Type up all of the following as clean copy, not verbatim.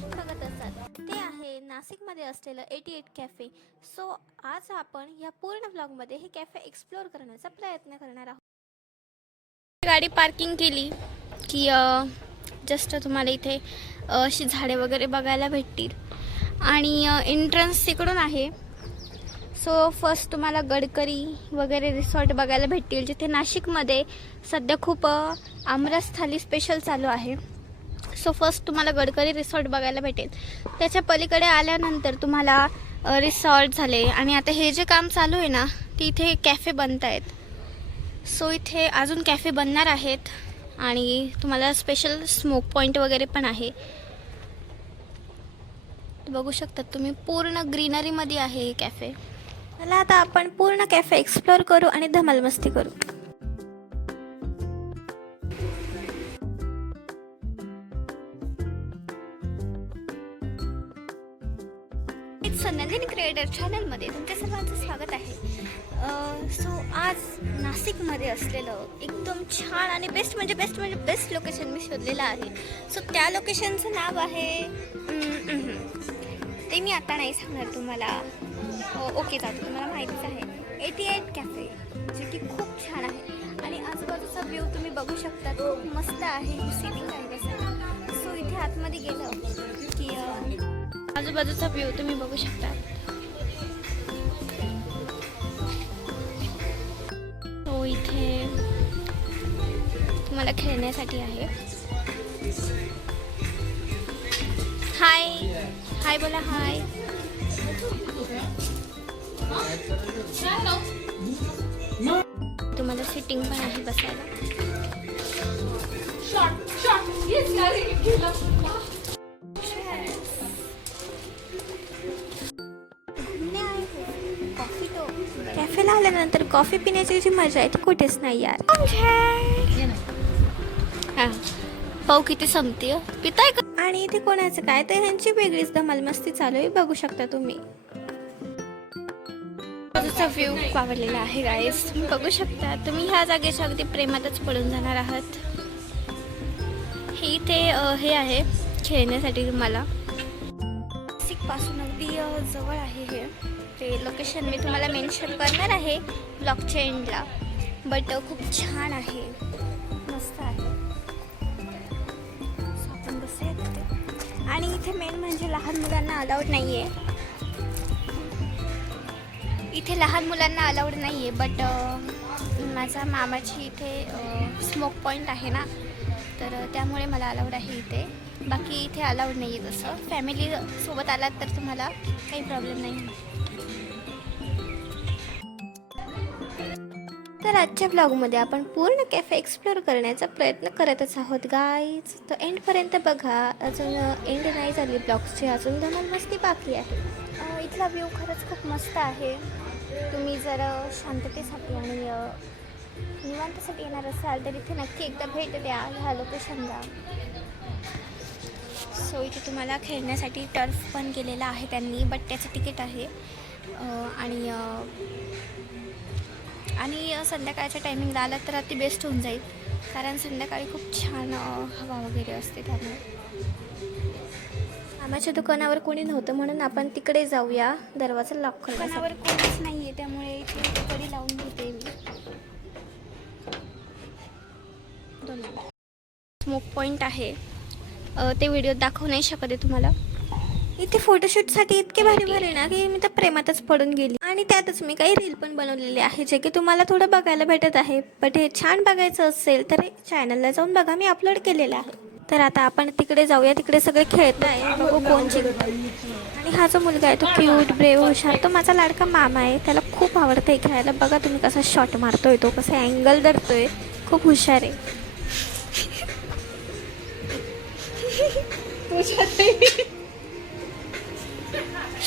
Location बघत असाल ते आहे नाशिकमध्ये असलेलं 88 कॅफे. सो आज आपण या पूर्ण व्लॉगमध्ये हे कॅफे एक्सप्लोअर करण्याचा प्रयत्न करणार आहोत. गाडी पार्किंग केली की जस्ट तुम्हाला इथे अशी झाडे वगैरे बघायला भेटतील आणि एंट्रन्स तिकडून आहे. सो फर्स्ट तुम्हाला गडकरी वगैरे रिसॉर्ट बघायला भेटतील, जिथे नाशिकमध्ये सध्या खूप आमरस थाली स्पेशल चालू आहे. सो फर्स्ट तुम्हाला गडकरी रिसॉर्ट बघायला भेटेल. त्याच्या पलीकडे आल्यानंतर तुम्हाला रिसॉर्ट झाले आणि आता हे जे काम चालू आहे ना, तिथे कॅफे बनत आहेत. सो इथे अजून कॅफे बनणार आहेत आणि तुम्हाला स्पेशल स्मोक पॉईंट वगैरे पण आहे. बघू शकतात तुम्ही, पूर्ण ग्रीनरीमध्ये आहे हे कॅफे. चला आता आपण पूर्ण कॅफे एक्सप्लोअर करू आणि धमाल मस्ती करू. नंदिनी क्रिएटर चॅनलमध्ये तुमच्या सर्वांचं स्वागत आहे. सो आज नाशिकमध्ये असलेलं एकदम छान आणि बेस्ट लोकेशन मी शोधलेलं आहे. सो त्या लोकेशनचं नाव आहे ते मी आता नाही सांगणार तुम्हाला. ओके जातो, तुम्हाला माहितीच आहे 88 कॅफे, जे की खूप छान आहे आणि आजूबाजूचा व्ह्यू तुम्ही बघू शकता, खूप मस्त आहे. सिटिंग आहे कसं. सो इथे आतमध्ये गेलं की आजूबाजूचा व्ह्यू तुम्ही बघू शकता. तो इथे तुम्हाला खेळण्यासाठी आहे. हाय हाय बोला हाय. तुम्हाला सिटिंग पण आहे बसायला. कॅफेला आल्यानंतर कॉफी पिण्याची जी मजा आहे ती कुठेच नाही यार. पाऊ किती संपते पिताय का. आणि इथे कोणाचं काय, तर ह्यांची वेगळीच धमाल मस्ती चालू आहे, बघू शकता तुम्ही. बाजूचा व्ह्यू खूप आवडलेला आहे गाईस, तुम्ही बघू शकता. तुम्ही ह्या जागेच्या अगदी प्रेमातच पडून जाणार आहात. हे इथे हे आहे खेळण्यासाठी तुम्हाला. नाशिकपासून अगदी जवळ आहे हे. ते लोकेशन मी तुम्हाला मेन्शन करणार आहे ब्लॉगच्या एंडला. बट खूप छान आहे, मस्त आहे. आपण बसूया तिथे. आणि इथे मेन म्हणजे लहान मुलांना अलाउड नाही आहे. इथे लहान मुलांना अलाउड नाही आहे. बट माझ्या मामाची इथे स्मोक पॉईंट आहे ना, तर त्यामुळे मला अलाउड आहे इथे. बाकी इथे अलाउड नाही आहे. तसं फॅमिली सोबत आलात तर तुम्हाला काही प्रॉब्लेम नाही. तर आजच्या ब्लॉगमध्ये आपण पूर्ण कॅफे एक्सप्लोअर करण्याचा प्रयत्न करतच आहोत गाईज. तर एंडपर्यंत बघा, अजून एंड नाही झाली ब्लॉगची, अजून धमाल मस्ती बाकी आहे. इथला व्ह्यू खरंच खूप मस्त आहे. तुम्ही जर शांततेसाठी आणि निवांतसाठी येणार असाल तर इथे नक्की एकदा भेट द्या ह्या लोकेशनला. सो इथे तुम्हाला खेळण्यासाठी टर्फ पण केलेला आहे त्यांनी, बट त्याचं तिकीट आहे. आणि संध्याकाळच्या टायमिंगला आला तर अति बेस्ट होऊन जाईल, कारण संध्याकाळी खूप छान हवा वगैरे असते. त्यामुळे आम्हाच्या दुकानावर कोणी नव्हतं म्हणून आपण तिकडे जाऊया. दरवाजा लॉक करून. दुकानावर कोणीच नाही आहे, त्यामुळे इथे कडी लावून घेते मी. स्मोक पॉईंट आहे, ते व्हिडिओ दाखवू नाही शकत आहे तुम्हाला. इथे फोटोशूटसाठी इतके भारी ना की मी तर प्रेमातच पडून गेली. आणि त्यातच मी काही रील पण बनवलेले आहे, जे की तुम्हाला थोडं बघायला भेटत आहे. बट हे छान बघायचं असेल तर चॅनलला जाऊन बघा, मी अपलोड केलेलं आहे. तर आता आपण तिकडे जाऊया. तिकडे सगळे खेळत आहे, बघू कोण जिंकतं. आणि हा जो मुलगा आहे तो क्यूट, ब्रेव, हुशार, तो माझा लाडका मामा आहे. त्याला खूप आवडतं हे खेळायला. बघा तुम्ही कसा शॉट मारतोय, तो कसा अँगल धरतोय, खूप हुशार आहे.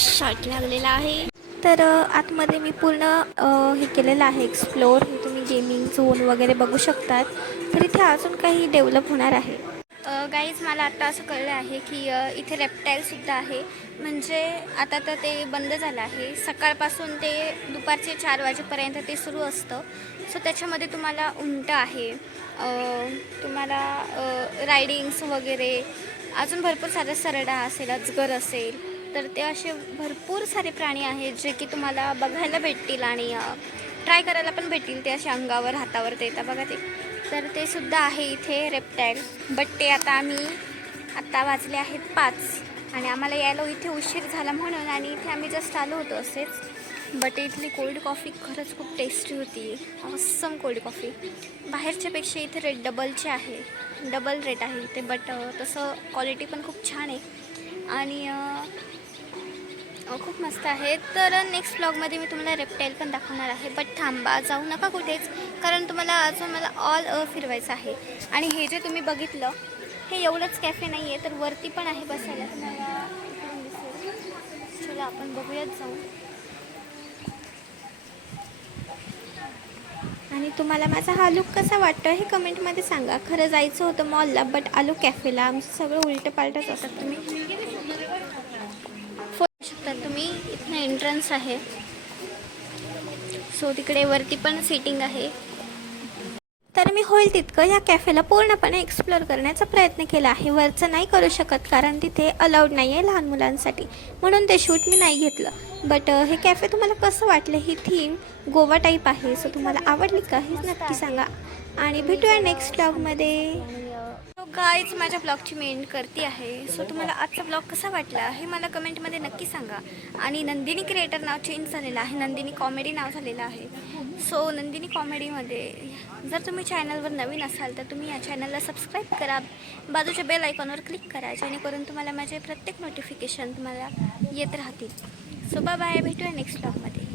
शॉट लागलेला आहे. तर आतमध्ये मी पूर्ण हे केलेलं आहे एक्सप्लोअर. हे तुम्ही गेमिंग झोन वगैरे बघू शकतात. तर इथे अजून काही डेव्हलप होणार आहे. गाईज मला आता असं कळलं आहे की इथे रेप्टाईलसुद्धा आहे. म्हणजे आता तर ते बंद झालं आहे. सकाळपासून ते दुपारचे 4 वाजेपर्यंत ते सुरू असतं. सो त्याच्यामध्ये तुम्हाला उंट आहे, तुम्हाला रायडिंग्स वगैरे अजून भरपूर सारे सरडा असेल, अजगर असेल, तर ते असे भरपूर सारे प्राणी आहेत जे की तुम्हाला बघायला भेटतील आणि ट्राय करायला पण भेटतील. ते असे अंगावर हातावर ते येतात बघा ते, तर ते सुद्धा आहे इथे रेप्टाईल. बट ते आता वाजले आहेत 5 आणि आम्हाला यायला इथे उशीर झाला म्हणून, आणि इथे आम्ही जस्ट आलो होतो असेच. बट इथली कोल्ड कॉफी खरंच खूप टेस्टी होती, ऑसम कोल्ड कॉफी. बाहेरच्यापेक्षा इथे रेट डबलचे आहे, डबल रेट आहे इथे. बट तसं क्वालिटी पण खूप छान आहे आणि खूप मस्त आहे. तर नेक्स्ट ब्लॉगमध्ये मी तुम्हाला रेप्टाईल पण दाखवणार आहे. बट थांबा, जाऊ नका कुठेच, कारण तुम्हाला अजून मला ऑल फिरवायचं आहे. आणि हे जे तुम्ही बघितलं हे एवढंच कॅफे नाही आहे, तर वरती पण आहे बसायला, तुम्हाला इकडून दिसेल. चला आपण बघूयात जाऊ. आणि तुम्हाला माझा हा लुक कसा वाटतो हे कमेंटमध्ये सांगा. खरं जायचं होतं मॉलला, बट आलो कॅफेला. आमचं सगळं उलटं पालटच असतात. तुम्ही शकता, तुम्ही इथनं एंट्रन्स आहे. सो तिकडे वरती पण सीटिंग आहे. तर मी होईल तितकं या कॅफेला पूर्णपणे एक्सप्लोअर करण्याचा प्रयत्न केला आहे. वरचं नाही करू शकत कारण तिथे अलाउड नाही आहे लहान मुलांसाठी, म्हणून ते शूट मी नाही घेतलं. बट हे कॅफे तुम्हाला कसं वाटलं? ही थीम गोवा टाईप आहे. सो तुम्हाला आवडली का हे नक्की सांगा आणि भेटूया नेक्स्ट ब्लॉगमध्ये. सो गाईज, माझ्या ब्लॉगची मी एंड करते आहे. सो तुम्हाला आजचा ब्लॉग कसा वाटला हे मला कमेंटमध्ये नक्की सांगा. आणि नंदिनी क्रिएटर नाव चेंज झालेलं आहे, नंदिनी कॉमेडी नाव झालेलं आहे. सो नंदिनी कॉमेडीमध्ये जर तुम्ही चॅनलवर नवीन असाल तर तुम्ही या चॅनलला सबस्क्राईब करा, बाजूच्या बेल आयकॉनवर क्लिक करा, जेणेकरून तुम्हाला माझे प्रत्येक नोटिफिकेशन तुम्हाला येत राहतील. सो बाय, भेटूया नेक्स्ट ब्लॉगमध्ये.